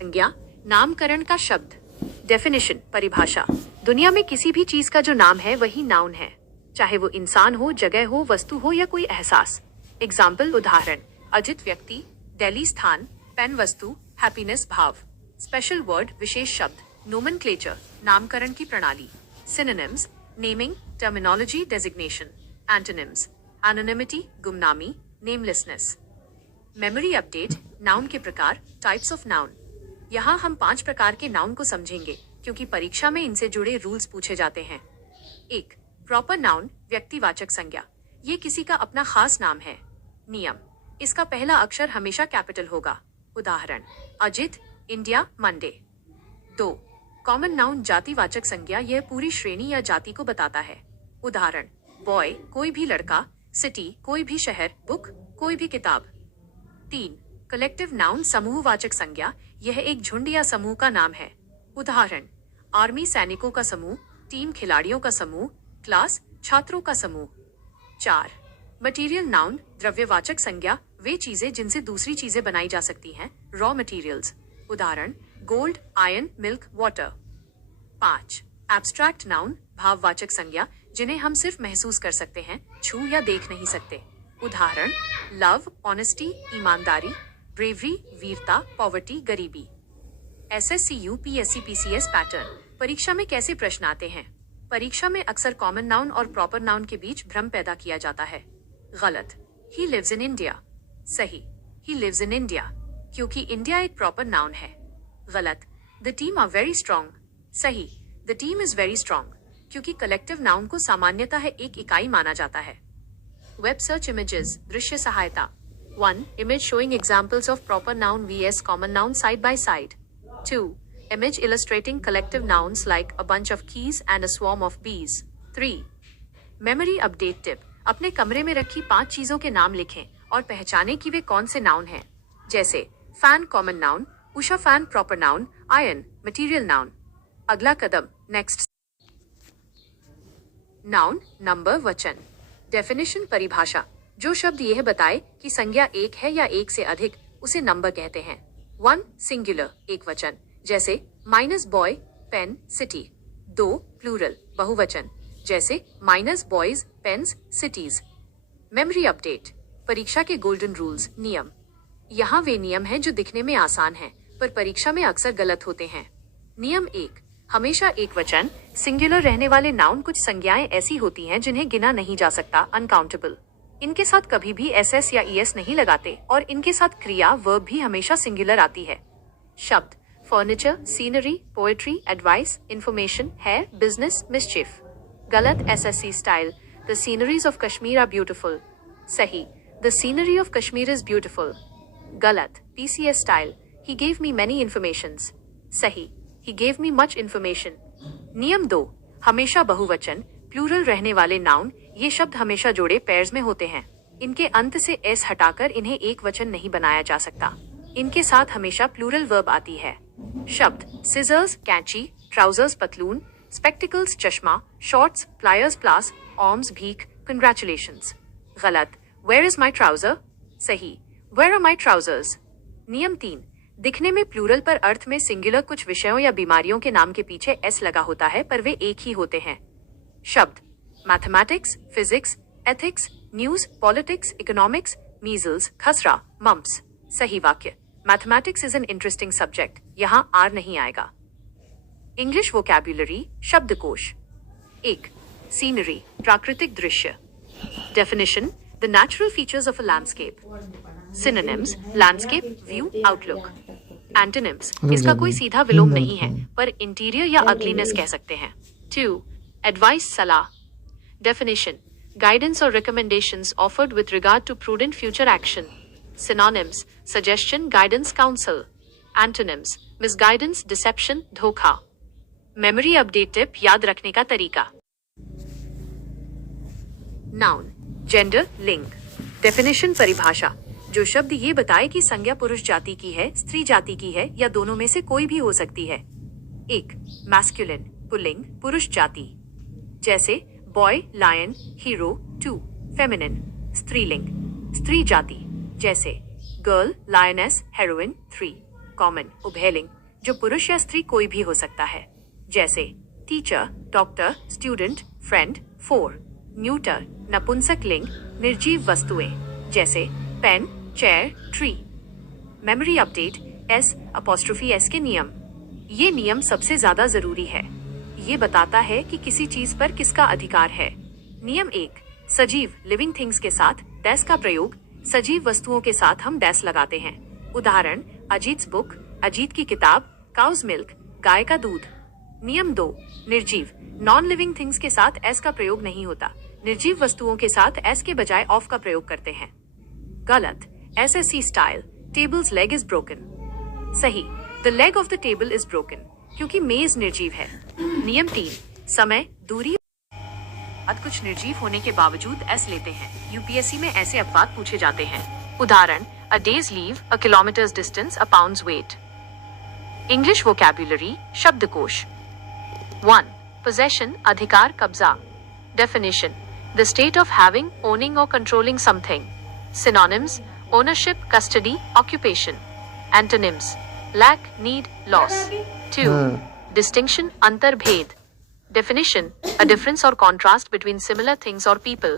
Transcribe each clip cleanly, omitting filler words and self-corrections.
संज्ञा, नामकरण का शब्द। डेफिनेशन, परिभाषा। दुनिया में किसी भी चीज का जो नाम है वही नाउन है, चाहे वो इंसान हो, जगह हो, वस्तु हो या कोई एहसास। एग्जाम्पल, उदाहरण, अजित व्यक्ति, दिल्ली स्थान, पेन वस्तु, हैप्पीनेस भाव। स्पेशल वर्ड, विशेष शब्द। नोमेनक्लेचर, नामकरण की प्रणाली। Synonyms, naming, terminology, designation. Antonyms, anonymity, गुमनामी, नेमलेसनेस। मेमोरी अपडेट, नाउन के प्रकार, टाइप्स ऑफ नाउन। यहाँ हम 5 प्रकार के नाउन को समझेंगे क्योंकि परीक्षा में इनसे जुड़े रूल्स पूछे जाते हैं। 1. प्रॉपर नाउन, व्यक्तिवाचक संज्ञा। ये किसी का अपना खास नाम है। नियम, इसका पहला अक्षर हमेशा कैपिटल होगा। उदाहरण, Ajit, India, Monday. 2. Common noun, जातिवाचक संज्ञा। यह पूरी श्रेणी या जाति को बताता है। उदाहरण, बॉय, कोई भी लड़का। सिटी, कोई भी शहर। बुक, कोई भी किताब। 3. कलेक्टिव नाउन, समूहवाचक संज्ञा। यह एक झुंड या समूह का नाम है। उदाहरण, आर्मी, सैनिकों का समूह। टीम, खिलाड़ियों का समूह। क्लास, छात्रों का समूह। 4. मटेरियल नाउन, द्रव्यवाचक संज्ञा। वे चीजें जिनसे दूसरी चीजें बनाई जा सकती हैं। Raw materials. उदाहरण, gold, iron, milk, water. 5. Abstract noun, भाववाचक संज्ञा, जिन्हें हम सिर्फ महसूस कर सकते हैं, छू या देख नहीं सकते। उदाहरण, लव, ऑनेस्टी, ईमानदारी। ब्रेवरी, वीरता, पॉवर्टी, गरीबी। SSC, UPSC, PCS pattern. परीक्षा में कैसे प्रश्न आते हैं? परीक्षा में अक्सर कॉमन नाउन और प्रॉपर नाउन के बीच भ्रम पैदा किया जाता है। गलत, ही लिव्स इन इंडिया। सही, ही लिव्स इन इंडिया, क्योंकि इंडिया एक प्रॉपर नाउन है। गलत, the team are very strong. सही, the team is very strong, क्योंकि कलेक्टिव नाउन को सामान्यतः एक इकाई माना जाता है। वेब सर्च इमेजेस, दृश्य सहायता। 1. Image showing examples of proper noun vs common noun side by side. 2. Image illustrating collective nouns like a bunch of keys and a swarm of bees. 3. Memory update tip. अपने कमरे में रखी 5 चीजों के नाम लिखें और पहचानें कि वे कौन से नाउन हैं। जैसे fan common noun, Usha fan proper noun, iron material noun. अगला कदम, नेक्स्ट। नाउन, नंबर, वचन। डेफिनेशन, परिभाषा। जो शब्द यह बताए कि संज्ञा एक है या एक से अधिक, उसे नंबर कहते हैं। 1. सिंगुलर, एक वचन, जैसे minus boy, pen, city. 2. Plural, बहुवचन, जैसे minus boys, pens, cities. Memory update, परीक्षा के गोल्डन रूल्स, नियम। यहाँ वे नियम हैं जो दिखने में आसान हैं, पर परीक्षा में अक्सर गलत होते हैं। नियम 1. हमेशा एक वचन, सिंगुलर रहने वाले नाउन कुछ संज्ञाएं ऐसी होती हैं जिन्हें गिना नहीं जा सकता, अनकाउंटेबल। इनके साथ कभी भी SS या ES नहीं लगाते और इनके साथ क्रिया, वर्ब भी हमेशा सिंगुलर आती है। शब्द, furniture, scenery, poetry, advice, information, hair, business, mischief. गलत, SSC style, the sceneries of Kashmir are beautiful. सही, the scenery of Kashmir is beautiful. गलत, PCS style, he gave me many informations. सही, he gave me much information. नियम 2. हमेशा बहुवचन, plural रहने वाले noun. ये शब्द हमेशा जोड़े पेयर्स में होते हैं। इनके अंत से S हटाकर इन्हें एक वचन नहीं बनाया जा सकता। इनके साथ हमेशा प्लूरल वर्ब आती है। शब्द, सिजर्स, कैंची, ट्राउजर्स, पतलून, स्पेक्टिकल्स, चश्मा, शॉर्ट्स, प्लायर्स, प्लास, आर्म्स, भीख, कंग्रेचुलेशंस। गलत, वेयर इज माई ट्राउजर। सही, वेयर आर माई ट्राउजर्स। नियम 3. दिखने में प्लूरल पर अर्थ में सिंगुलर कुछ विषयों या बीमारियों के नाम के पीछे S लगा होता है, पर वे एक ही होते हैं। शब्द, mathematics, physics, ethics, news, politics, economics, measles, खसरा, मम्प्स। सही वाक्य, mathematics is an interesting subject. यहाँ R नहीं आएगा। इंग्लिश वोकैब्युलरी, शब्दकोश। 1. सीनरी, प्राकृतिक दृश्य। Definition, the natural features of a landscape. Synonyms, landscape, view, outlook. Antonyms, इसका कोई सीधा विलोम नहीं है, पर इंटीरियर या अगलीनेस कह सकते हैं। 2. एडवाइस, सलाह। Definition, guidance or recommendations offered with regard to prudent future action. Synonyms, suggestion, guidance, counsel. Antonyms, misguidance, deception, धोखा। Memory update tip, याद रखने का तरीका। Noun, gender, लिंग। Definition, परिभाषा। जो शब्द ये बताए कि संज्ञा पुरुष जाति की है, स्त्री जाति की है या दोनों में से कोई भी हो सकती है। 1. Masculine, पुल्लिंग, पुरुष जाति, जैसे बॉय, लायन, हीरो। 2. फेमिनिन, स्त्रीलिंग, स्त्री जाति, जैसे गर्ल, लायनेस, हेरोइन। 3. कॉमन उभयलिंग जो पुरुष या स्त्री कोई भी हो सकता है, जैसे teacher, doctor, student, friend. 4 neuter नपुंसक लिंग निर्जीव वस्तुएं जैसे pen, chair, tree. Memory update S' के नियम। ये नियम सबसे ज्यादा जरूरी है। ये बताता है कि किसी चीज पर किसका अधिकार है। नियम 1 सजीव लिविंग थिंग्स के साथ डैश का प्रयोग। सजीव वस्तुओं के साथ हम डैश लगाते हैं। उदाहरण अजीत्स बुक, अजीत की किताब, काउज मिल्क, गाय का दूध। नियम 2 निर्जीव नॉन लिविंग थिंग्स के साथ एस का प्रयोग नहीं होता। निर्जीव वस्तुओं के साथ एस के बजाय ऑफ का प्रयोग करते हैं। गलत SSC style table's leg is broken. सही the leg of the table is broken क्योंकि मेज निर्जीव है। नियम 3 समय, दूरी कुछ निर्जीव होने के बावजूद एस लेते हैं। यूपीएससी में ऐसे अपवाद पूछे जाते हैं। उदाहरण a day's leave, a kilometre's distance, a pound's weight. English vocabulary शब्दकोश। 1 पोजेशन अधिकार, कब्जा। Definition the state of having, owning और controlling something. Synonyms ownership, custody, occupation. Antonyms lack, need, loss. 2 distinction अंतर, भेद। Definition a difference or contrast between similar things or people.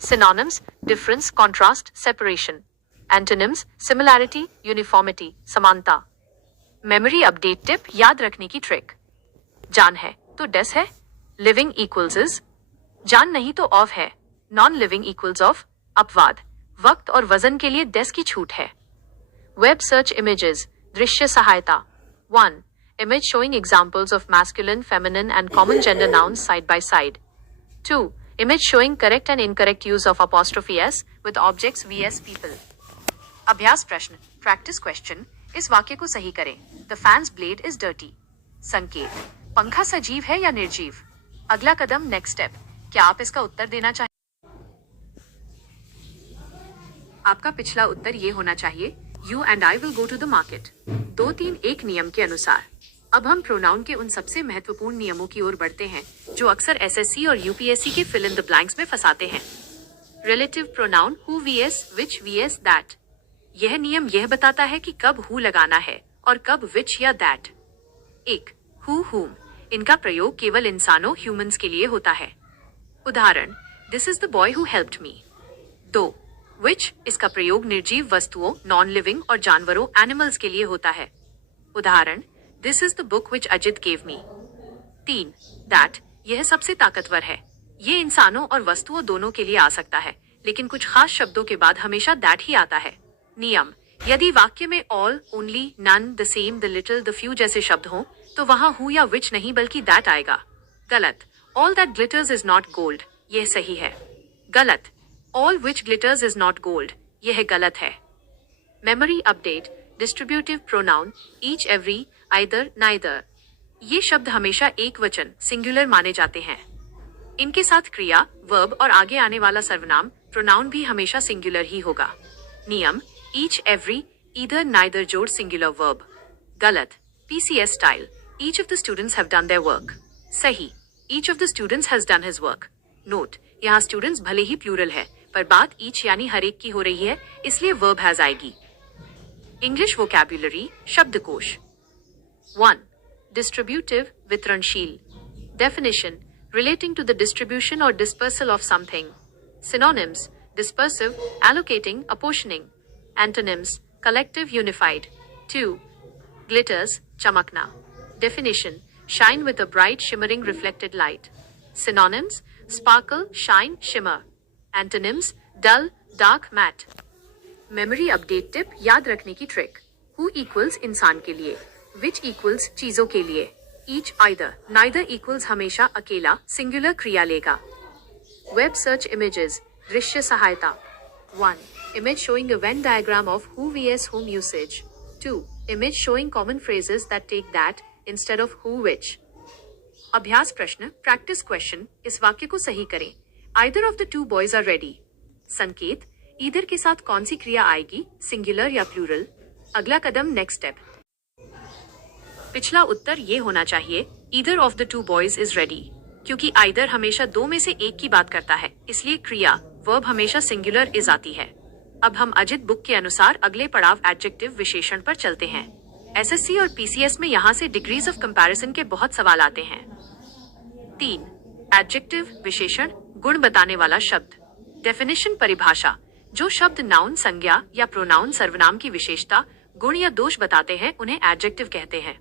Synonyms difference, contrast, separation. Antonyms similarity, uniformity, समानता। Memory update tip याद रखने की trick. जान है तो डेस है। Living equals is जान नहीं तो ऑफ है। नॉन लिविंग इक्वल्स ऑफ अपवाद। वक्त और वजन के लिए डेस की छूट है। वेब सर्च इमेजेस दृश्य सहायता। 1 image showing examples of masculine, feminine and common gender nouns side by side. 2 image showing correct and incorrect use of apostrophe s with objects vs people. अभ्यास प्रश्न प्रैक्टिस क्वेश्चन। इस वाक्य को सही करें। The fan's blade is dirty. संकेत पंखा सजीव है या निर्जीव। अगला कदम नेक्स्ट स्टेप। क्या आप इसका उत्तर देना चाहिए? आपका पिछला उत्तर ये होना चाहिए You and I will go to the market. 2-3-1 नियम के अनुसार अब हम प्रोनाउन के उन सबसे महत्वपूर्ण नियमों की ओर बढ़ते हैं जो अक्सर एसएससी और यूपीएससी के फिल इन द ब्लैंक्स में फंसाते हैं। Relative pronoun who vs which vs that। यह नियम यह बताता है कि कब हु लगाना है और कब which या that। 1 हु whom इनका प्रयोग केवल इंसानों ह्यूमंस के लिए होता है। उदाहरण this is the boy who helped me. 2 which इसका प्रयोग निर्जीव वस्तुओं नॉन लिविंग और जानवरों एनिमल्स के लिए होता है। उदाहरण this is the book which Ajit gave me. 3 that यह सबसे ताकतवर है। ये इंसानों और वस्तुओं दोनों के लिए आ सकता है, लेकिन कुछ खास शब्दों के बाद हमेशा दैट ही आता है। नियम यदि वाक्य में all, only, none, the same, the little, the few जैसे शब्द हों तो वहां हु या विच नहीं बल्कि दैट आएगा। गलत all that glitters is not gold यह सही है। गलत all which glitters is not gold यह गलत है। Memory update distributive pronoun each, every, either, neither. ये शब्द हमेशा एक वचन सिंगुलर माने जाते हैं। इनके साथ क्रिया वर्ब और आगे आने वाला सर्वनाम प्रोनाउन भी हमेशा सिंगुलर ही होगा। नियम ईच, एवरी, ईदर, नाइदर जोड़ सिंगुलर वर्ब। गलत PCS style each of the students have done their work. सही each of the students has done his work. Note यहाँ स्टूडेंट्स भले ही प्लूरल है पर बात ईच यानी हर एक की हो रही है, इसलिए वर्ब हैज आएगी। इंग्लिश वोकैब्युलरी शब्दकोश। 1 डिस्ट्रीब्यूटिव वितरणशील। Definition relating to the distribution or dispersal of something. Synonyms dispersive, allocating, apportioning. Antonyms collective, unified. 2 glitters chamakna. Definition shine with a bright shimmering reflected light. Synonyms sparkle, shine, shimmer. Antonyms dull, dark, matte. Memory update tip याद रखने की trick. Who equals इंसान के लिए, which equals चीजों के लिए, each, either, neither equals हमेशा अकेला सिंगुलर क्रिया लेगा। वेब सर्च इमेजेस दृश्य सहायता। 1 image showing a Venn diagram of who vs whom usage. 2 image showing common phrases that take that instead of who which. अभ्यास प्रश्न प्रैक्टिस क्वेश्चन। इस वाक्य को सही करें। Either of the two boys are ready. संकेत ईदर के साथ कौन सी क्रिया आएगी, सिंगुलर या प्लूरल। अगला कदम नेक्स्ट स्टेप। पिछला उत्तर ये होना चाहिए either of the two boys is ready, क्योंकि आइदर हमेशा दो में से एक की बात करता है, इसलिए क्रिया वर्ब हमेशा सिंगुलर इज आती है। अब हम अजित बुक के अनुसार अगले पड़ाव एडजेक्टिव विशेषण पर चलते हैं। एसएससी और पीसीएस में यहाँ से डिग्रीज ऑफ कंपैरिजन के बहुत सवाल आते हैं। 3. एडजेक्टिव विशेषण गुण बताने वाला शब्द। डेफिनेशन परिभाषा जो शब्द नाउन संज्ञा या प्रोनाउन सर्वनाम की विशेषता गुण या दोष बताते हैं उन्हें एडजेक्टिव कहते हैं।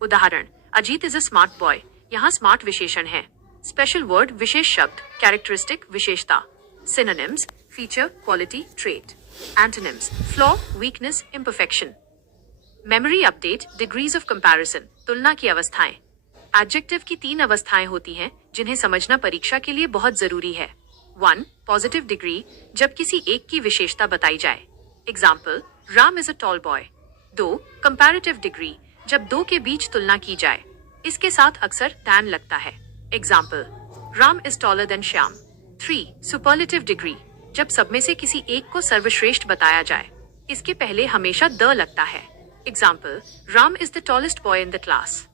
उदाहरण Ajit is a smart boy, यहाँ स्मार्ट विशेषण है। स्पेशल वर्ड विशेष शब्द कैरेक्टरिस्टिक विशेषता। Synonyms feature quality trait. Antonyms flaw weakness imperfection. Memory update degrees of comparison तुलना की अवस्थाएं। एडजेक्टिव की 3 अवस्थाएं होती हैं जिन्हें समझना परीक्षा के लिए बहुत जरूरी है। 1. पॉजिटिव डिग्री जब किसी एक की विशेषता बताई जाए। Example Ram is a tall boy. 2. Comparative degree जब 2 के बीच तुलना की जाए, इसके साथ अक्सर than लगता है। Example Ram is taller than Shyam. 3. Superlative degree जब सब में से किसी एक को सर्वश्रेष्ठ बताया जाए, इसके पहले हमेशा द लगता है। Example Ram is the tallest boy in the class.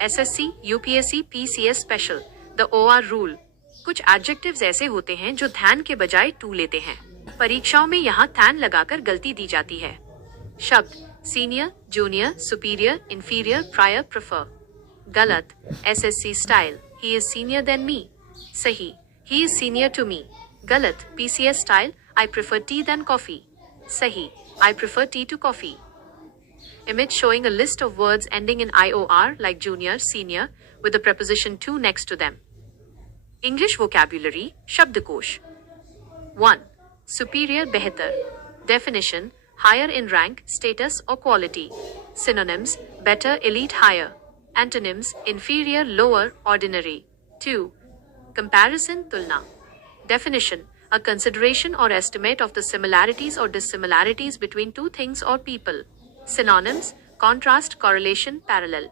SSC UPSC PCS special the OR rule. कुछ एडजेक्टिव्स ऐसे होते हैं जो than के बजाय to लेते हैं। परीक्षाओं में यहाँ than लगाकर गलती दी जाती है। शब्द senior junior superior inferior prior prefer. गलत SSC style he is senior than me. सही he is senior to me. गलत PCS style I prefer tea than coffee. सही I prefer tea to coffee. Image showing a list of words ending in IOR like junior, senior with the preposition to next to them. English vocabulary शब्दकोश। 1. Superior बेहतर। Definition higher in rank, status or quality. Synonyms better, elite, higher. Antonyms inferior, lower, ordinary. 2. Comparison तुलना। Definition a consideration or estimate of the similarities or dissimilarities between two things or people. Synonyms contrast, correlation, parallel.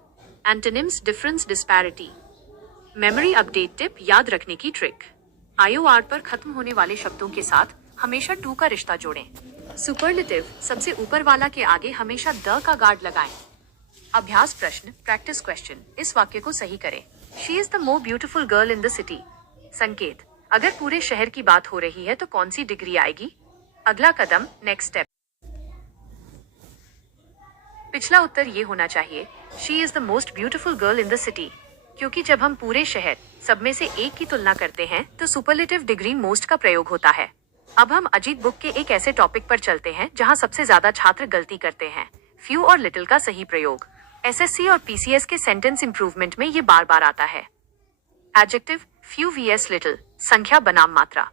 Antonyms difference, disparity. Memory update tip याद रखने की trick. IOR पर खत्म होने वाले शब्दों के साथ हमेशा टू का रिश्ता जोड़ें। सुपरलेटिव सबसे ऊपर वाला के आगे हमेशा द का गार्ड लगाएं। अभ्यास प्रश्न प्रैक्टिस क्वेश्चन इस वाक्य को सही करें। She is the more beautiful girl in the city. संकेत अगर पूरे शहर की बात हो रही है तो कौन सी डिग्री आएगी? अगला कदम नेक्स्ट स्टेप। पिछला उत्तर ये होना चाहिए she is the most beautiful girl in the city, क्योंकि जब हम पूरे शहर सब में से एक की तुलना करते हैं तो सुपरलेटिव डिग्री मोस्ट का प्रयोग होता है। अब हम अजीत बुक के एक ऐसे टॉपिक पर चलते हैं जहां सबसे ज्यादा छात्र गलती करते हैं, फ्यू और लिटिल का सही प्रयोग। एसएससी और पीसीएस के सेंटेंस इंप्रूवमेंट में ये बार बार आता है। एडजेक्टिव फ्यू vs लिटिल संख्या बनाम मात्रा।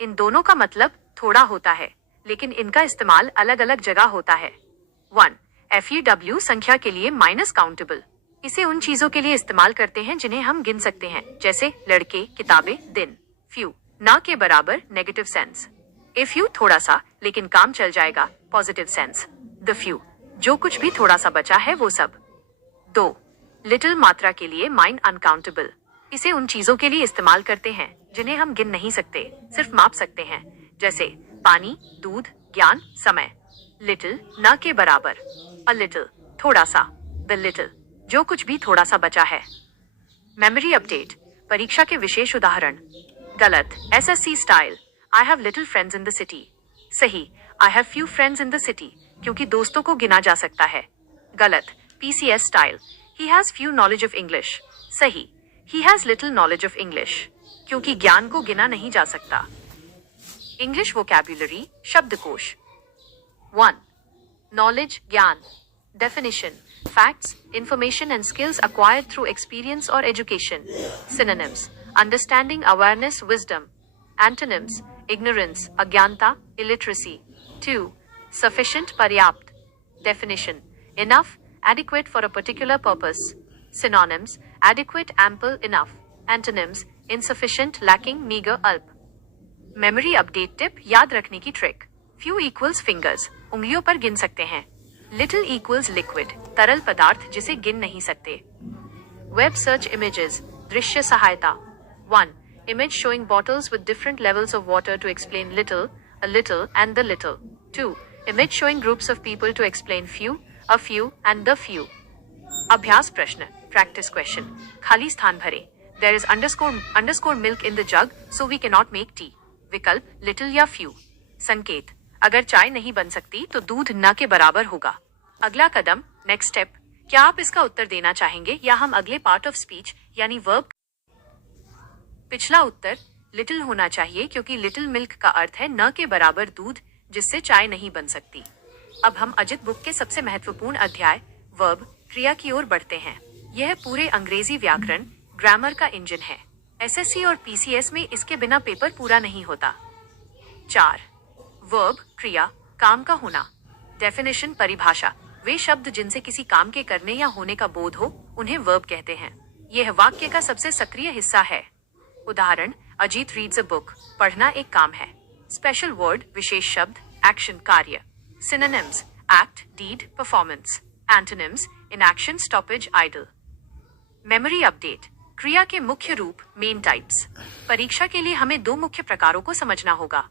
इन दोनों का मतलब थोड़ा होता है, लेकिन इनका इस्तेमाल अलग अलग जगह होता है। 1. FEW संख्या के लिए माइनस काउंटेबल। इसे उन चीजों के लिए इस्तेमाल करते हैं जिन्हें हम गिन सकते हैं, जैसे लड़के, किताबें, दिन। फ्यू ना के बराबर नेगेटिव सेंस। ए फ्यू थोड़ा सा लेकिन काम चल जाएगा, पॉजिटिव सेंस। द फ्यू जो कुछ भी थोड़ा सा बचा है वो सब। 2. लिटिल मात्रा के लिए माइन अनकाउंटेबल। इसे उन चीजों के लिए इस्तेमाल करते हैं जिन्हें हम गिन नहीं सकते, सिर्फ माप सकते हैं, जैसे पानी, दूध, ज्ञान, समय। लिटिल न के बराबर। अ लिटिल थोड़ा सा। द लिटिल जो कुछ भी थोड़ा सा बचा है। मेमोरी अपडेट परीक्षा के विशेष उदाहरण। गलत SSC style I have little friends in the city. सही I have few friends in the city, क्योंकि दोस्तों को गिना जा सकता है। गलत PCS style he has few knowledge of English. सही he has little knowledge of English, क्योंकि ज्ञान को गिना नहीं जा सकता। इंग्लिश वोकैब्युलरी शब्दकोश। 1. Knowledge ज्ञान। Definition facts, information and skills acquired through experience or education. Synonyms understanding, awareness, wisdom. Antonyms ignorance, अज्ञानता, illiteracy. 2. Sufficient पर्याप्त। Definition enough, adequate for a particular purpose. Synonyms adequate, ample, enough. Antonyms insufficient, lacking, meager, अल्प। Memory update tip याद रखने की trick. Few equals fingers उंगलियों पर गिन सकते हैं। लिटिल इक्वल्स लिक्विड तरल पदार्थ जिसे गिन नहीं सकते। वेब सर्च इमेजेस दृश्य सहायता। 1. Image showing bottles with different levels of water to explain little, a little and the little. 2. Image showing groups of people to explain few, a few and the few. अभ्यास प्रश्न practice question खाली स्थान भरें। There is underscore milk in the jug, so we cannot make tea. विकल्प little या few. संकेत अगर चाय नहीं बन सकती तो दूध न के बराबर होगा। अगला कदम नेक्स्ट स्टेप, क्या आप इसका उत्तर देना चाहेंगे या हम अगले पार्ट ऑफ स्पीच यानी वर्ब? पिछला उत्तर लिटिल होना चाहिए, क्योंकि लिटिल मिल्क का अर्थ है न के बराबर दूध, जिससे चाय नहीं बन सकती। अब हम अजित बुक के सबसे महत्वपूर्ण अध्याय वर्ब क्रिया की ओर बढ़ते हैं। यह पूरे अंग्रेजी व्याकरण ग्रामर का इंजन है। एसएससी और पीसीएस में इसके बिना पेपर पूरा नहीं होता। 4. वर्ब क्रिया काम का होना। डेफिनेशन परिभाषा, वे शब्द जिनसे किसी काम के करने या होने का बोध हो उन्हें वर्ब कहते हैं। यह वाक्य का सबसे सक्रिय हिस्सा है। उदाहरण, अजीत रीड्स अ बुक, पढ़ना एक काम है। स्पेशल वर्ड विशेष शब्द, एक्शन कार्य। Synonyms, act deed performance. Antonyms, inaction stoppage idle. Memory update, क्रिया के मुख्य रूप मेन टाइप्स। परीक्षा के लिए हमें 2 मुख्य प्रकारों को समझना होगा।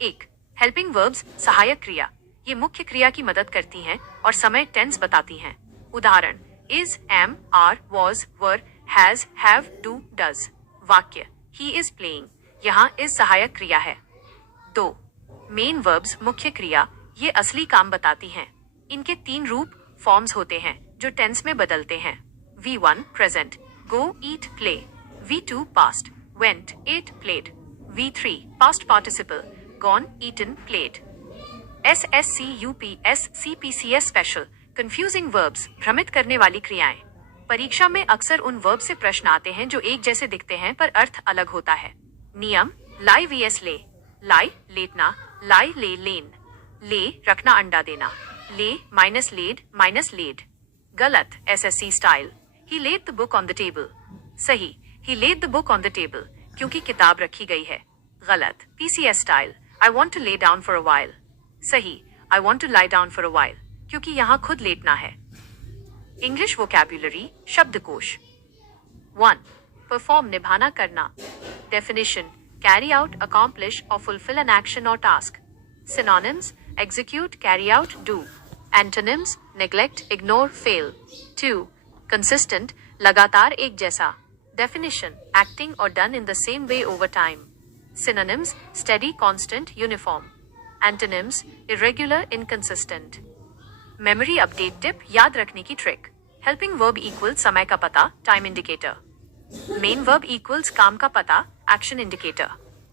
1. हेल्पिंग वर्ब्स सहायक क्रिया, ये मुख्य क्रिया की मदद करती हैं और समय टेंस बताती हैं। उदाहरण, is, am, are, was, were, has, have, do, does. वाक्य, ही इज प्लेइंग, यहाँ इज सहायक क्रिया है। 2. मेन वर्ब्स मुख्य क्रिया, ये असली काम बताती हैं। इनके 3 रूप फॉर्म्स होते हैं जो टेंस में बदलते हैं। V1 present, go, eat, play. V2 past, went, ate, played. V3 past participle, gone, eaten, played. SSC UPS CPCS special, confusing verbs, भ्रमित करने वाली क्रियाएं। परीक्षा में अक्सर उन वर्ब से प्रश्न आते हैं जो एक जैसे दिखते हैं पर अर्थ अलग होता है। नियम, लाई vs ले। लाई लेटना, लाई ले लेन। ले रखना अंडा देना, lay minus laid minus laid. गलत, SSC style, he laid the book on the table. सही, he laid the book on the table, क्योंकि किताब रखी गई है। गलत, PCS style, I want to lay down for a while. सही, I want to lie down for a while, क्योंकि यहाँ खुद लेटना है। इंग्लिश वोकैब्युलरी शब्दकोश। 1. परफॉर्म निभाना करना। डेफिनेशन, कैरी आउट, अकॉम्प्लिश और फुलफिल एन एक्शन और task. Synonyms, execute, carry out, do. Antonyms, neglect, ignore, fail. 2. Consistent, लगातार एक जैसा। डेफिनेशन, एक्टिंग और done in the same way over time. Synonyms, steady, constant, uniform. Antonyms, irregular, inconsistent. Memory update tip, याद रखने की trick. Helping verb equals समय का पता, time indicator. Main verb equals काम का पता, action indicator.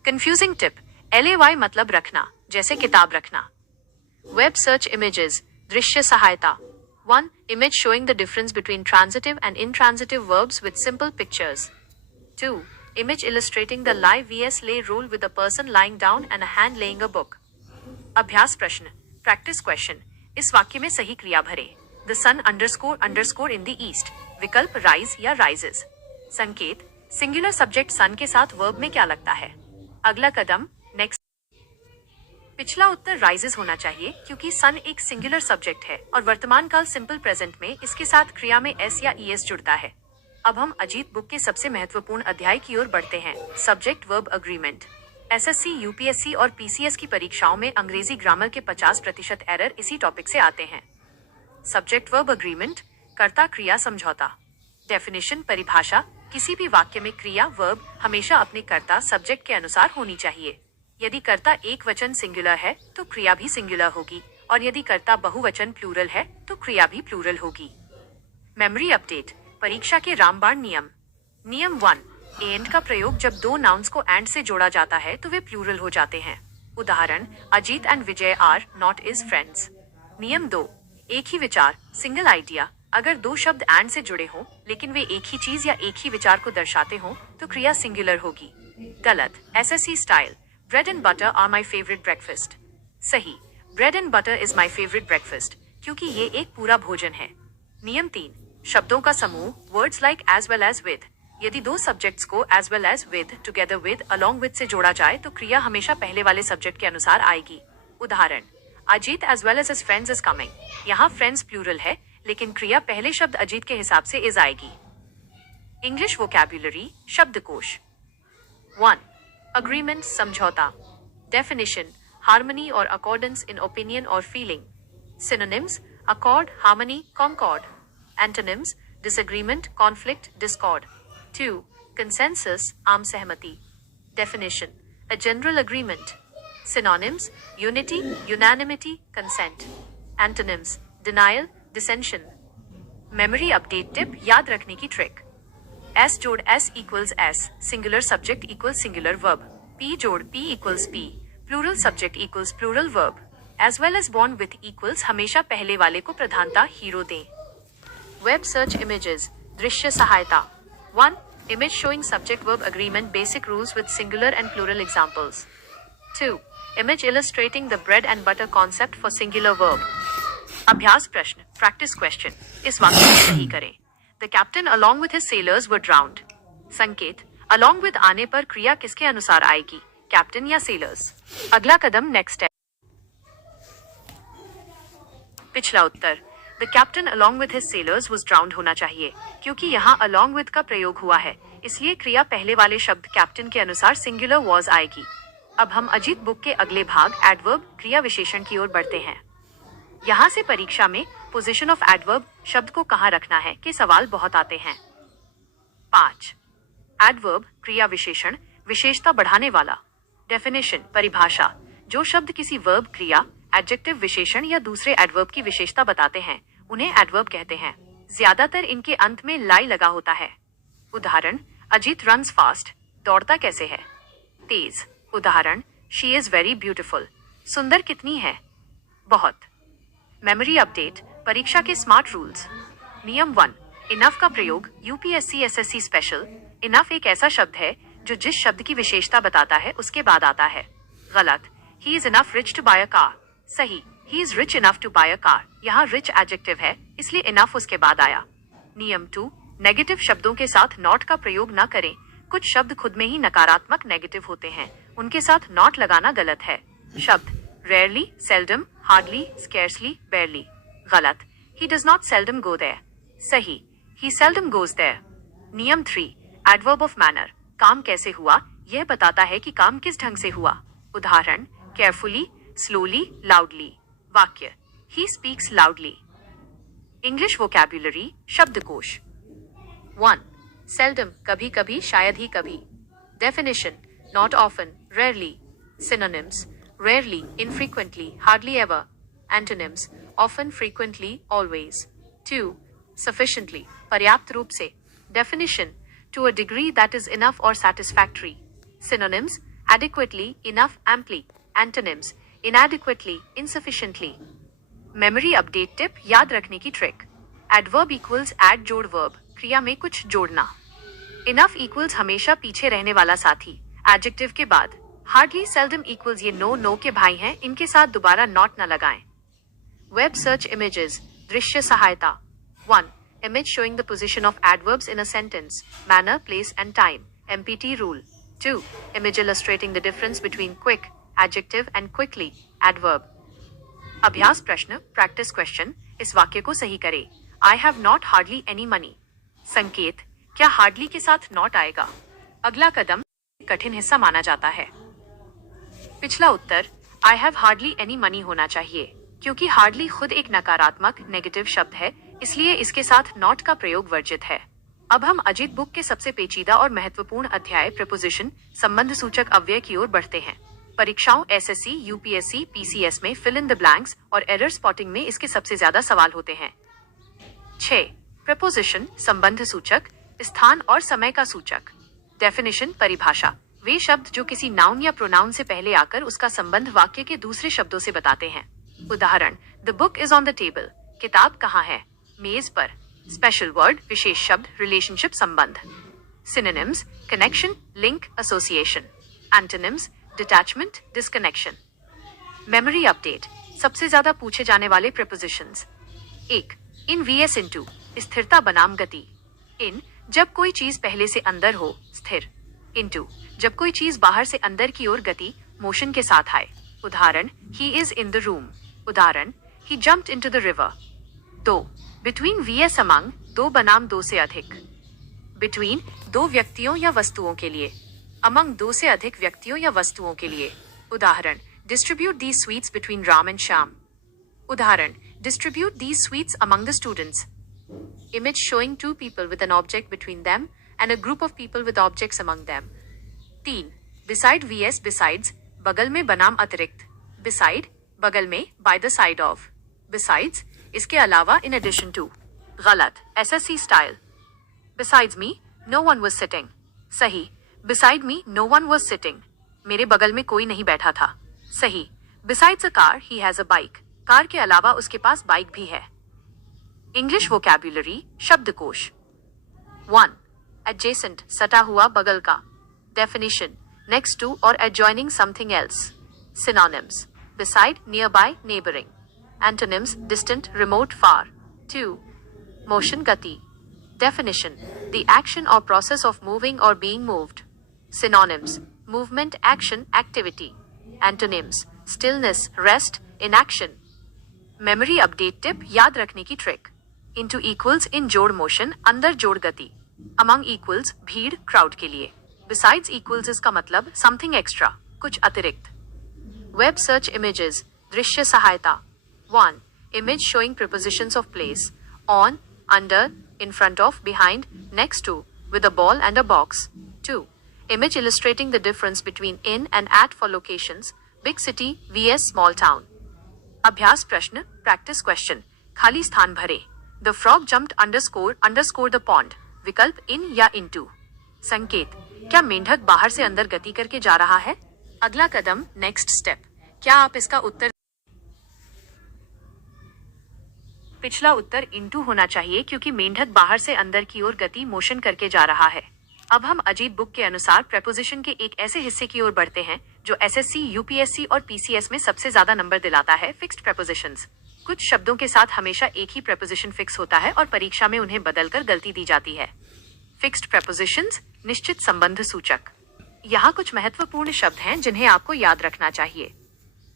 Confusing tip, LAY मतलब रखना, जैसे किताब रखना। Web search images, दृश्य सहायता। 1. Image showing the difference between transitive and intransitive verbs with simple pictures. 2. Image illustrating the lie vs lay rule with a person lying down and a hand laying a book. अभ्यास प्रश्न, practice question. इस वाक्य में सही क्रिया भरे। The sun underscore underscore in the east. विकल्प rise या rises। संकेत, सिंगुलर सब्जेक्ट सन के साथ वर्ब में क्या लगता है? अगला कदम, नेक्स्ट। पिछला उत्तर राइजेस होना चाहिए, क्योंकि सन एक सिंगुलर सब्जेक्ट है और वर्तमान काल सिंपल प्रेजेंट में इसके साथ क्रिया में एस या ईएस जुड़ता है। अब हम अजीत बुक के सबसे महत्वपूर्ण अध्याय की ओर बढ़ते हैं, subject verb agreement. SSC, UPSC और पीसीएस की परीक्षाओं में अंग्रेजी ग्रामर के 50% एरर इसी टॉपिक से आते हैं। सब्जेक्ट वर्ब अग्रीमेंट, कर्ता क्रिया समझौता। डेफिनेशन परिभाषा, किसी भी वाक्य में क्रिया वर्ब हमेशा अपने कर्ता सब्जेक्ट के अनुसार होनी चाहिए। यदि कर्ता एक वचन सिंगुलर है तो क्रिया भी सिंगुलर होगी, और यदि कर्ता बहुवचन प्लूरल है तो क्रिया भी प्लूरल होगी। मेमोरी अपडेट, परीक्षा के रामबाण नियम। नियम 1, एंड का प्रयोग जब 2 नाउन्स को एंड से जोड़ा जाता है तो वे प्लूरल हो जाते हैं। उदाहरण, Ajit and Vijay are not is friends. नियम 2, एक ही विचार सिंगल आइडिया, अगर 2 शब्द एंड से जुड़े हों लेकिन वे एक ही चीज या एक ही विचार को दर्शाते हों तो क्रिया सिंगुलर होगी। गलत, SSC style, bread and butter are my favourite breakfast. सही, bread and butter is my favourite breakfast, क्योंकि ये एक पूरा भोजन है। नियम 3, शब्दों का समूह, words like as well as with. यदि 2 सब्जेक्ट्स को as well as with, together with, along with से जोड़ा जाए तो क्रिया हमेशा पहले वाले सब्जेक्ट के अनुसार आएगी। उदाहरण, Ajit as well as his friends is coming. यहाँ फ्रेंड्स प्लूरल है लेकिन क्रिया पहले शब्द अजीत के हिसाब से इज आएगी। इंग्लिश वोकैब्युलरी शब्दकोश। 1. अग्रीमेंट समझौता। डेफिनेशन, हार्मनी और अकॉर्डेंस इन ओपिनियन और feeling. Synonyms, accord, harmony, concord. Antonyms, disagreement, conflict, discord. 2. Consensus, आम सहमति। Definition, a general agreement. Synonyms, unity, unanimity, consent. Antonyms, denial, dissension. Memory update tip, याद रखने की trick. S जोड़ S equals S, singular subject equals singular verb. P जोड़ P equals P, plural subject equals plural verb. As well as born with equals, हमेशा पहले वाले को प्रधानता हीरो दें। वेब सर्च इमेजेस, दृश्य सहायता। 1. Image showing subject verb agreement, basic rules with singular and plural examples. 2. Image illustrating the bread and butter concept for singular verb. अभ्यास प्रश्न, प्रैक्टिस क्वेश्चन। इस वाक्य को सही करें। The captain along with his sellers वर ड्राउन्ड। संकेत, अलॉन्ग विथ आने पर क्रिया किसके अनुसार आएगी, कैप्टन या सेलर्स। अगला कदम, नेक्स्ट स्टेप। पिछला उत्तर, the captain along with his sailors was drowned होना चाहिए, क्योंकि यहाँ अलॉन्ग विथ का प्रयोग हुआ है, इसलिए क्रिया पहले वाले शब्द कैप्टन के अनुसार सिंगुलर वॉज आएगी। अब हम अजीत बुक के अगले भाग एडवर्ब क्रिया विशेषण की ओर बढ़ते हैं। यहाँ से परीक्षा में पोजीशन ऑफ एडवर्ब शब्द को कहाँ रखना है के सवाल बहुत आते हैं। 5. एडवर्ब क्रिया विशेषण, विशेषता बढ़ाने वाला। डेफिनेशन, परिभाषा, जो शब्द किसी वर्ब, क्रिया, एडजेक्टिव विशेषण या दूसरे एडवर्ब की विशेषता बताते हैं उन्हें एडवर्ब कहते हैं। ज्यादातर इनके अंत में लाई लगा होता है। उदाहरण, अजीत रन्स फास्ट, दौड़ता कैसे है, तेज। उदाहरण, शी इज वेरी ब्यूटिफुल, सुंदर कितनी है, बहुत। मेमोरी अपडेट, परीक्षा के स्मार्ट रूल्स। नियम 1, इनफ का प्रयोग, यूपीएससी एसएससी स्पेशल। इनफ एक ऐसा शब्द है जो जिस शब्द की विशेषता बताता है उसके बाद आता है। गलत, he is enough rich to buy a car. सही, he is rich enough to buy a car. यहाँ रिच एडजेक्टिव है, इसलिए इनफ उसके बाद आया। नियम 2, नेगेटिव शब्दों के साथ नॉट का प्रयोग न करें। कुछ शब्द खुद में ही नकारात्मक नेगेटिव होते हैं, उनके साथ नॉट लगाना गलत है। शब्द rarely, seldom, hardly, scarcely, barely। गलत, he does not seldom go there। सही, he seldom goes there। नियम 3, adverb of manner, काम कैसे हुआ, यह बताता है कि काम किस ढंग से हुआ। उदाहरण, carefully, slowly, loudly। वाक्य, he speaks loudly। English vocabulary, शब्दकोश। 1. seldom, कभी कभी, शायद ही कभी। Definition, not often, rarely। Synonyms, rarely, infrequently, hardly ever। Antonyms, often, frequently, always। 2. Sufficiently, पर्याप्त रूप से। Definition, to a degree that is enough or satisfactory। Synonyms, adequately, enough, amply। Antonyms, inadequately, insufficiently। Memory update tip, याद रखने की trick. Adverb equals add जोड़ verb, क्रिया में कुछ जोड़ना। Enough equals हमेशा पीछे रहने वाला साथी, adjective के बाद। हार्डली, सेल्डम इक्वल्स ये नो के भाई हैं, इनके साथ दोबारा नॉट न लगाएं। वेब सर्च इमेजेस, दृश्य सहायता। 1. Image showing the position of adverbs in a sentence, manner, place and time, empty rule. 2. Image illustrating the difference between quick, adjective and quickly, adverb. अभ्यास प्रश्न, प्रैक्टिस क्वेश्चन। इस वाक्य को सही करें। I have not hardly any money. संकेत, क्या hardly के साथ नॉट आएगा। अगला कदम कठिन हिस्सा माना जाता है। पिछला उत्तर, I have hardly any money होना चाहिए, क्योंकि हार्डली खुद एक नकारात्मक नेगेटिव शब्द है, इसलिए इसके साथ नॉट का प्रयोग वर्जित है। अब हम अजीत बुक के सबसे पेचीदा और महत्वपूर्ण अध्याय प्रीपोजिशन, संबंध सूचक अव्यय की ओर बढ़ते हैं। परीक्षाओं एसएससी, यूपीएससी, पीसीएस में फिल इन द ब्लैंक्स और एरर स्पॉटिंग में इसके सबसे ज्यादा सवाल होते हैं। 6. प्रीपोजिशन, संबंध सूचक, स्थान और समय का सूचक। डेफिनेशन, परिभाषा, वे शब्द जो किसी नाउन या प्रोनाउन से पहले आकर उसका संबंध वाक्य के दूसरे शब्दों से बताते हैं। उदाहरण, the book is on the table, किताब कहाँ है, मेज पर। स्पेशल वर्ड, विशेष शब्द, रिलेशनशिप, संबंध। Synonyms, connection, link, association. Antonyms, detachment, disconnection. Memory update, सबसे ज्यादा पूछे जाने वाले प्रीपोजिशंस। 1. इन vs इनटू, स्थिरता बनाम गति। इन, जब कोई चीज पहले से अंदर हो, स्थिर। इनटू, जब कोई चीज बाहर से अंदर की ओर गति, मोशन के साथ आए। उदाहरण, he is in the room. उदाहरण, he jumped into the river. 2. Between vs among, दो बनाम दो से अधिक। बिटवीन, दो व्यक्तियों या वस्तुओं के लिए। अमंग, दो से अधिक व्यक्तियों या वस्तुओं के लिए। उदाहरण, distribute these sweets between Ram and Shyam. उदाहरण, distribute these sweets among the students. Image showing two people with an object between them and a group of people with objects among them. 3. Beside vs besides, बगल में बनाम अतिरिक्त। Beside, बगल में, by the side of। Besides, इसके अलावा in addition to. गलत, SSC style. Besides me, no one was sitting. सही, Beside me, no one was sitting. मेरे बगल में कोई नहीं बैठा था। सही, Besides a car, he has a bike. Car के अलावा उसके पास बाइक भी है। इंग्लिश वोकैब्युलरी शब्दकोश। 1. Adjacent, सटा हुआ बगल का। Definition, next to or adjoining something else. Synonyms, beside, nearby, neighboring. Antonyms, distant, remote, far. 2. Motion, gati. Definition, the action or process of moving or being moved. Synonyms, movement, action, activity. Antonyms, stillness, rest, inaction. Memory update tip, याद रखने की trick. Into equals in जोड़ motion, अंदर जोड़ गति. Among equals, भीड़, crowd के लिए. Besides equals इसका मतलब something extra, कुछ अतिरिक्त. Web search images, दृश्य सहायता. 1. Image showing prepositions of place. On, under, in front of, behind, next to, with a ball and a box. 2. Image illustrating the difference between in and at for locations, big city vs small town. अभ्यास प्रश्न, practice question. खाली स्थान भरे. The frog jumped underscore the pond. विकल्प in या into. संकेत, क्या मेंढक बाहर से अंदर गति करके जा रहा है? अगला कदम, next step. क्या आप इसका उत्तर? पिछला उत्तर इंटू होना चाहिए क्योंकि मेंढक बाहर से अंदर की ओर गति मोशन करके जा रहा है। अब हम अजीत बुक के अनुसार प्रेपोजिशन के एक ऐसे हिस्से की ओर बढ़ते हैं जो SSC, UPSC और PCS में सबसे ज्यादा नंबर दिलाता है, फिक्स्ड प्रेपोजिशंस। कुछ शब्दों के साथ हमेशा एक ही प्रेपोजिशन फिक्स होता है और परीक्षा में उन्हें बदलकर गलती दी जाती है। फिक्स्ड प्रेपोजिशंस, निश्चित संबंध सूचक। यहाँ कुछ महत्वपूर्ण शब्द हैं जिन्हें आपको याद रखना चाहिए।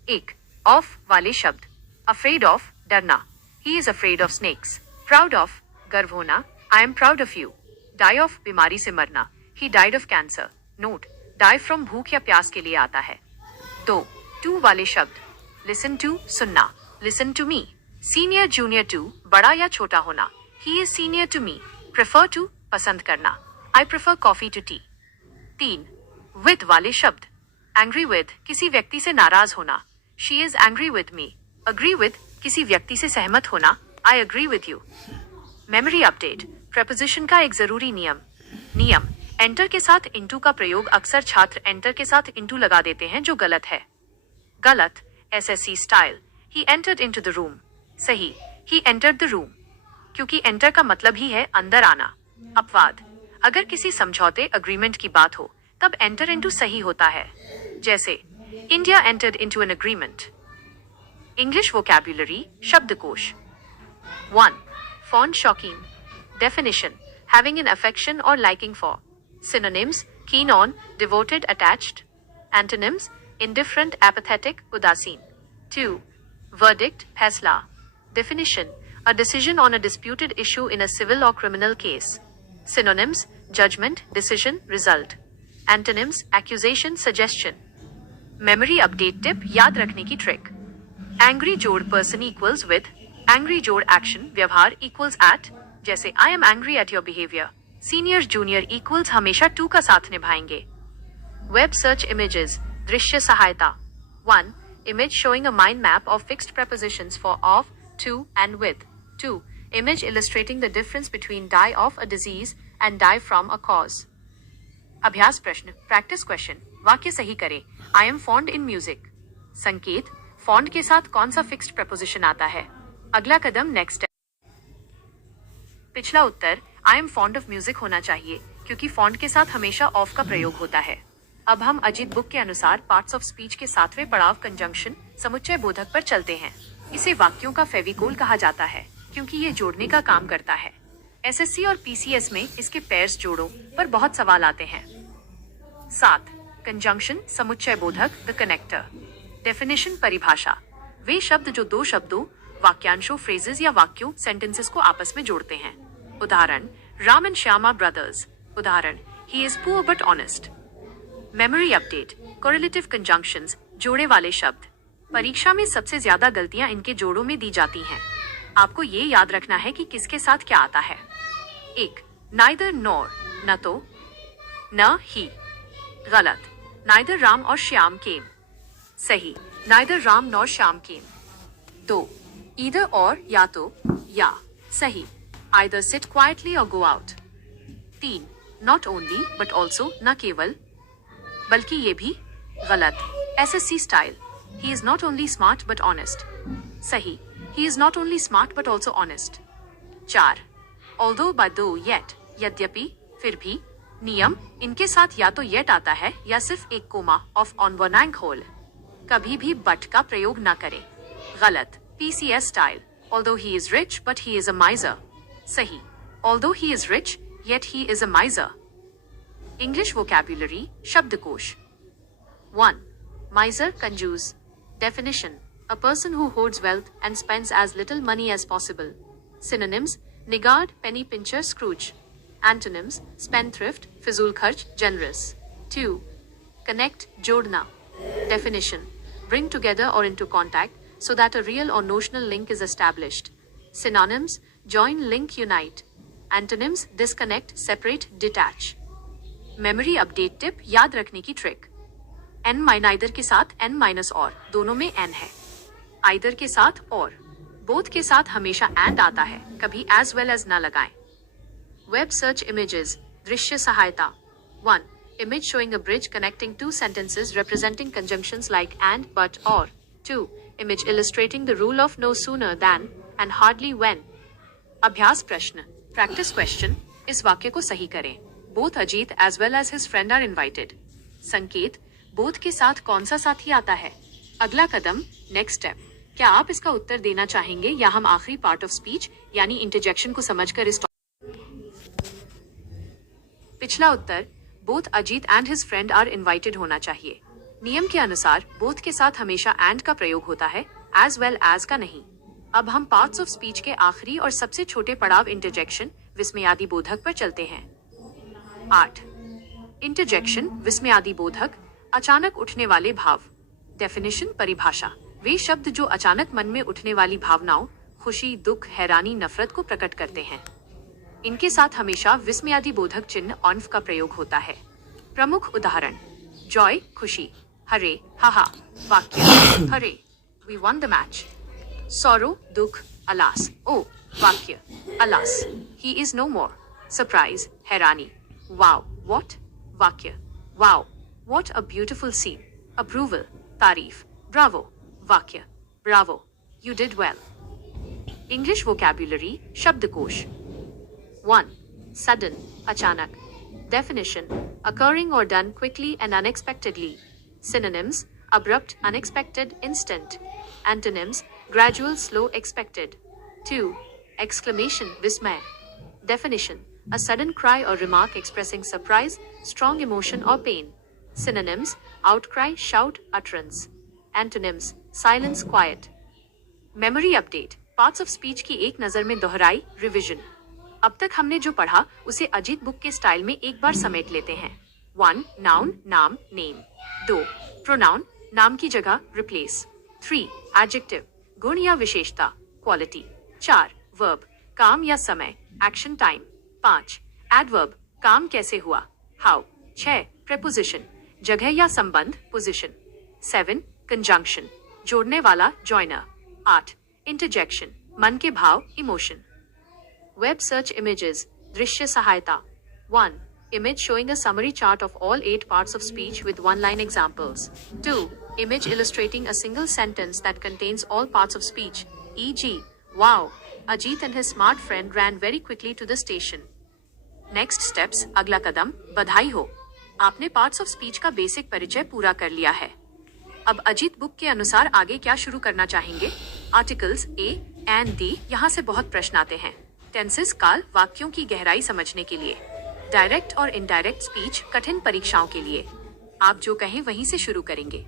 1. ऑफ वाले शब्द। अफ्रेड ऑफ, डरना। He is afraid of snakes. Proud of, गर्व होना. I am proud of you. Die of, बीमारी से मरना. He died of cancer. Note, die from भूख या प्यास के लिए आता है। 2. to वाले शब्द। Listen to, सुनना. Listen to me. Senior, junior to, बड़ा या छोटा होना. He is senior to me. Prefer to, पसंद करना. I prefer coffee to tea. 3. with वाले शब्द। Angry with, किसी व्यक्ति से नाराज होना. She is angry with me. Agree with, किसी व्यक्ति से सहमत होना. I agree with you. Memory update, preposition का एक जरूरी नियम। एंटर के साथ इंटू का प्रयोग अक्सर छात्र एंटर के साथ इंटू लगा देते हैं जो गलत है। गलत, SSC style, he entered into the room. सही, ही एंटर्ड द रूम, क्योंकि एंटर का मतलब ही है अंदर आना। अपवाद, अगर किसी समझौते अग्रीमेंट की बात हो तब एंटर इनटू सही होता है, जैसे India entered into an agreement. English vocabulary शब्दकोश। 1. Fond शौकीन। Definition, having an affection or liking for. Synonyms, keen on, devoted, attached. Antonyms, indifferent, apathetic, उदासीन. 2. Verdict, फैसला. Definition, a decision on a disputed issue in a civil or criminal case. Synonyms, judgment, decision, result. Antonyms, accusation, suggestion. Memory update tip, याद रखने की trick. Angry जोड़ person equals with, angry जोड़ action व्यवहार equals at, जैसे I am angry at your behaviour. Senior junior equals हमेशा to का साथ निभाएंगे। वेब सर्च इमेजेस, दृश्य सहायता। 1. Image showing a mind map of fixed prepositions for of, to and with. 2. Image illustrating the difference between die of a disease and die from a cause. अभ्यास प्रश्न, practice question. वाक्य सही करें। आई am fond in music. संकेत, fond के साथ कौन सा फिक्स्ड प्रपोजिशन आता है? अगला कदम नेक्स्ट। पिछला उत्तर I am fond of music होना चाहिए क्योंकि फॉन्ड के साथ हमेशा ऑफ का प्रयोग होता है। अब हम अजीत बुक के अनुसार पार्ट्स ऑफ स्पीच के 7वें पड़ाव कंजंक्शन समुच्चय बोधक पर चलते हैं। इसे वाक्यों का फेविकोल कहा जाता है क्योंकि ये जोड़ने का काम करता है। SSC और PCS में इसके पेयर्स जोड़ों पर बहुत सवाल आते हैं। 7. कंजंक्शन समुच्चय बोधक, द कनेक्टर। डेफिनेशन परिभाषा, वे शब्द जो दो शब्दों, वाक्यांशों, फ्रेजेस या वाक्यों, सेंटेंसेस को आपस में जोड़ते हैं। उदाहरण, राम एंड श्यामा ब्रदर्स। उदाहरण, he is poor but honest. Memory update, correlative conjunctions, जोड़े वाले शब्द। परीक्षा में सबसे ज्यादा गलतियां इनके जोड़ों में दी जाती हैं। आपको ये याद रखना है कि किसके साथ क्या आता है। 1. नाइदर नॉर, न तो, न ही। गलत, नाइदर राम और श्याम केम। सही, नाइदर राम नॉर श्याम केम। 2. ईदर और या तो या सही either sit quietly or go out। 3 not only but also न केवल बल्कि ये भी गलत SSC style he is not only smart but honest सही he is not only smart but also honest। 4 although by though yet यद्यपि फिर भी नियम इनके साथ या तो yet आता है या सिर्फ एक कोमा ऑफ ऑन वन एंक होल कभी भी बट का प्रयोग ना करें गलत PCS style although he is rich but he is a miser सही although he is rich yet he is a miser। English vocabulary शब्दकोश 1 miser कंजूस definition a person who hoards wealth and spends as little money as possible। Synonyms niggard penny pincher Scrooge। Antonyms spendthrift फिजूल खर्च generous। 2 connect जोड़ना definition bring together or into contact so that a real or notional link is established। Synonyms join link unite। Antonyms disconnect separate detach। Memory update tip याद रखने की trick n माइनाइदर के साथ n minus और दोनों में n है either के साथ और बोथ के साथ हमेशा and आता है कभी as well as ना लगाएं। वेब सर्च इमेजेस दृश्य सहायता 1 image showing a bridge connecting two sentences representing conjunctions like and but or। 2 image illustrating the rule of no sooner than and hardly when। अभ्यास प्रश्न practice question इस वाक्य को सही करें both Ajit as well as his friend are invited. संकेत both के साथ कौन सा साथी आता है। अगला कदम नेक्स्ट स्टेप क्या आप इसका उत्तर देना चाहेंगे या हम आखिरी पार्ट ऑफ स्पीच यानी इंटरजेक्शन को समझकर इस पिछला उत्तर both Ajit and his friend are invited होना चाहिए। नियम के अनुसार बोथ के साथ हमेशा एंड का प्रयोग होता है एज वेल एज का नहीं। अब हम पार्ट्स ऑफ स्पीच के आखिरी और सबसे छोटे पड़ाव इंटरजेक्शन विस्मयादि बोधक पर चलते हैं। 8 इंटरजेक्शन विस्मयादि बोधक अचानक उठने वाले भाव। डेफिनेशन परिभाषा वे शब्द जो अचानक मन में उठने वाली भावनाओं खुशी दुख हैरानी नफरत को प्रकट करते हैं। इनके साथ हमेशा विस्मयादि बोधक चिन्ह ऑन्फ का प्रयोग होता है। प्रमुख उदाहरण जॉय खुशी हरे हाहा वाक्य hurray we won the match. Sorrow दुख अलास ओ वाक्य alas he is no more. Surprise हैरानी वाव व्हाट वाक्य wow what a beautiful scene. Approval तारीफ ब्रावो वाक्य bravo you did well. English vocabulary शब्दकोश 1 sudden अचानक definition occurring or done quickly and unexpectedly। Synonyms abrupt unexpected instant। Antonyms gradual slow expected। 2 exclamation विस्मय definition a sudden cry or remark expressing surprise strong emotion or pain। Synonyms outcry shout utterance। Antonyms silence quiet। memory update parts of speech की एक नजर में दोहराई revision. अब तक हमने जो पढ़ा उसे अजीत बुक के स्टाइल में एक बार समेट लेते हैं। 1 नाउन नाम नेम। 2 प्रोनाउन नाम की जगह रिप्लेस। 3 एडजेक्टिव गुण या विशेषता क्वालिटी। 4 वर्ब काम या समय एक्शन टाइम। 5 एडवर्ब काम कैसे हुआ हाउ। 6 प्रेपोजिशन जगह या संबंध पोजिशन। 7 कंजंक्शन जोड़ने वाला जॉइनर। 8 इंटरजेक्शन मन के भाव इमोशन। वेब सर्च इमेजेस दृश्य सहायता 1 image showing a summary chart of all 8 parts of speech with one-line examples। 2 image illustrating a single sentence that contains all parts of speech e.g. wow Ajit and his smart friend ran very quickly to the station। next steps अगला कदम बधाई हो आपने parts of speech का basic परिचय पूरा कर लिया है। अब अजीत बुक के अनुसार आगे क्या शुरू करना चाहेंगे। आर्टिकल्स ए एंड डी यहाँ से बहुत प्रश्न आते हैं। टेंसेस काल वाक्यों की गहराई समझने के लिए। डायरेक्ट और इनडायरेक्ट स्पीच कठिन परीक्षाओं के लिए। आप जो कहें वहीं से शुरू करेंगे।